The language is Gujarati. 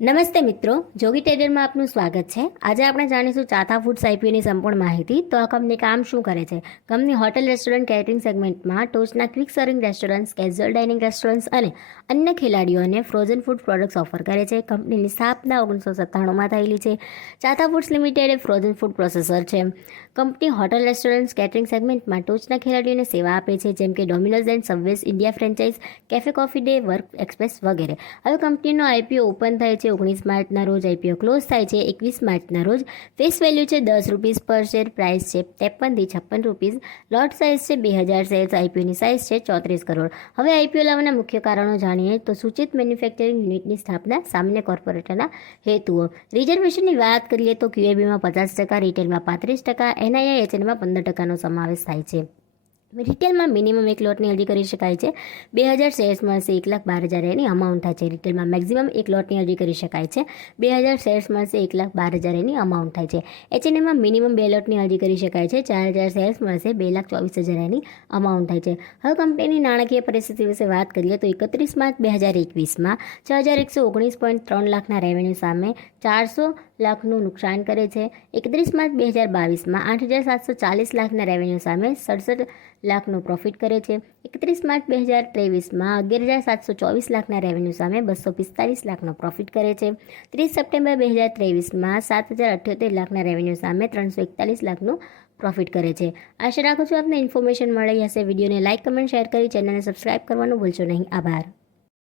નમસ્તે મિત્રો, જોગી ટેડરમાં આપનું સ્વાગત છે. આજે આપણે જાણીશું ચાથા ફૂડ્સ આઈપીઓની સંપૂર્ણ માહિતી. તો આ કંપની કામ શું કરે છે? કંપની હોટેલ રેસ્ટોરન્ટ કેટરિંગ સેગમેન્ટમાં ટોચના quick serving restaurants, casual dining restaurants અને અન્ય ખેલાડીઓને ફ્રોઝન ફૂડ પ્રોડક્ટ્સ ઓફર કરે છે. કંપનીની સ્થાપના ઓગણીસો સત્તાણુંમાં થયેલી છે. ચાથા ફૂડ્સ લિમિટેડ એ ફ્રોઝન ફૂડ પ્રોસેસર છે. કંપની હોટેલ રેસ્ટોરન્ટ્સ, કેટરિંગ સેગમેન્ટમાં ટોચના ખેલાડીઓને સેવા આપે છે, જેમ કે Domino's and Subways India franchise, cafe coffee day, Wok Express વગેરે. હવે કંપનીનો આઈપીઓ ઓપન થાય છે ઓગણીસ માર્ચના રોજ આઈપીઓ ક્લોઝ થાય છે. એકવીસ માર્ચના રોજ ફેસ વેલ્યુ છે દસ રૂપીસ પર શેર. પ્રાઇસ છે ત્રેપનથી છપ્પન રૂપીસ લોટ સાઇઝ છે બે હજાર શેર્સ આઈપીઓની સાઇઝ છે ચોત્રીસ કરોડ. હવે આઈપીઓ લાવવાના મુખ્ય કારણો જાણીએ તો સૂચિત મેન્યુફેક્ચરિંગ યુનિટની સ્થાપના સામાન્ય કોર્પોરેટરના હેતુઓ. રિઝર્વેશનની વાત કરીએ તો ક્યુએબીમાં પચાસ ટકા, રિટેલમાં પાંત્રીસ ટકા એનઆઈઆઈ એચએનમાં પંદર ટકાનો સમાવેશ થાય છે. રિટેલમાં મિનિમમ એક લોટની અરજી કરી શકાય છે. બે હજાર શેર્સ મળશે એક લાખ બાર હજાર એની અમાઉન્ટ થાય છે. રિટેલમાં મેક્ઝિમમ એક લોટની અરજી કરી શકાય છે. બે હજાર શેર્સ મળશે એક લાખ બાર હજાર એની અમાઉન્ટ થાય છે. એચએનએમાં મિનિમમ બે લોટની અરજી કરી શકાય છે. ચાર હજાર શેર્સ મળશે બે લાખ ચોવીસ હજાર એની અમાઉન્ટ થાય છે. હવે કંપનીની નાણાકીય પરિસ્થિતિ વિશે વાત કરીએ તો એકત્રીસ માર્ચ બે હજાર એકવીસમાં છ હજાર એકસો ઓગણીસ પોઈન્ટ ત્રણ લાખના રેવન્યુ સામે ચારસો લાખનું નુકસાન કરે છે. એકત્રીસ માર્ચ બે હજાર બાવીસમાં આઠ હજાર સાતસો ચાલીસ લાખના રેવન્યુ સામે સડસઠ લાખનું પ્રોફિટ કરે છે. એકત્રીસ માર્ચ બે હજાર ત્રેવીસમાં અગિયાર હજાર સાતસો ચોવીસ લાખના રેવન્યુ સામે બસો પિસ્તાલીસ લાખનો પ્રોફિટ કરે છે. ત્રીસ સપ્ટેમ્બર બે હજાર ત્રેવીસમાં સાત હજાર અઠ્યોતેર લાખના રેવન્યુ સામે ત્રણસો એકતાલીસ લાખનું પ્રોફિટ કરે છે. આશા રાખું છું આપને ઇન્ફોર્મેશન મળી હશે. વિડીયોને લાઇક કમેન્ટ શેર કરી ચેનલને સબસ્ક્રાઇબ કરવાનું ભૂલશો નહીં. આભાર.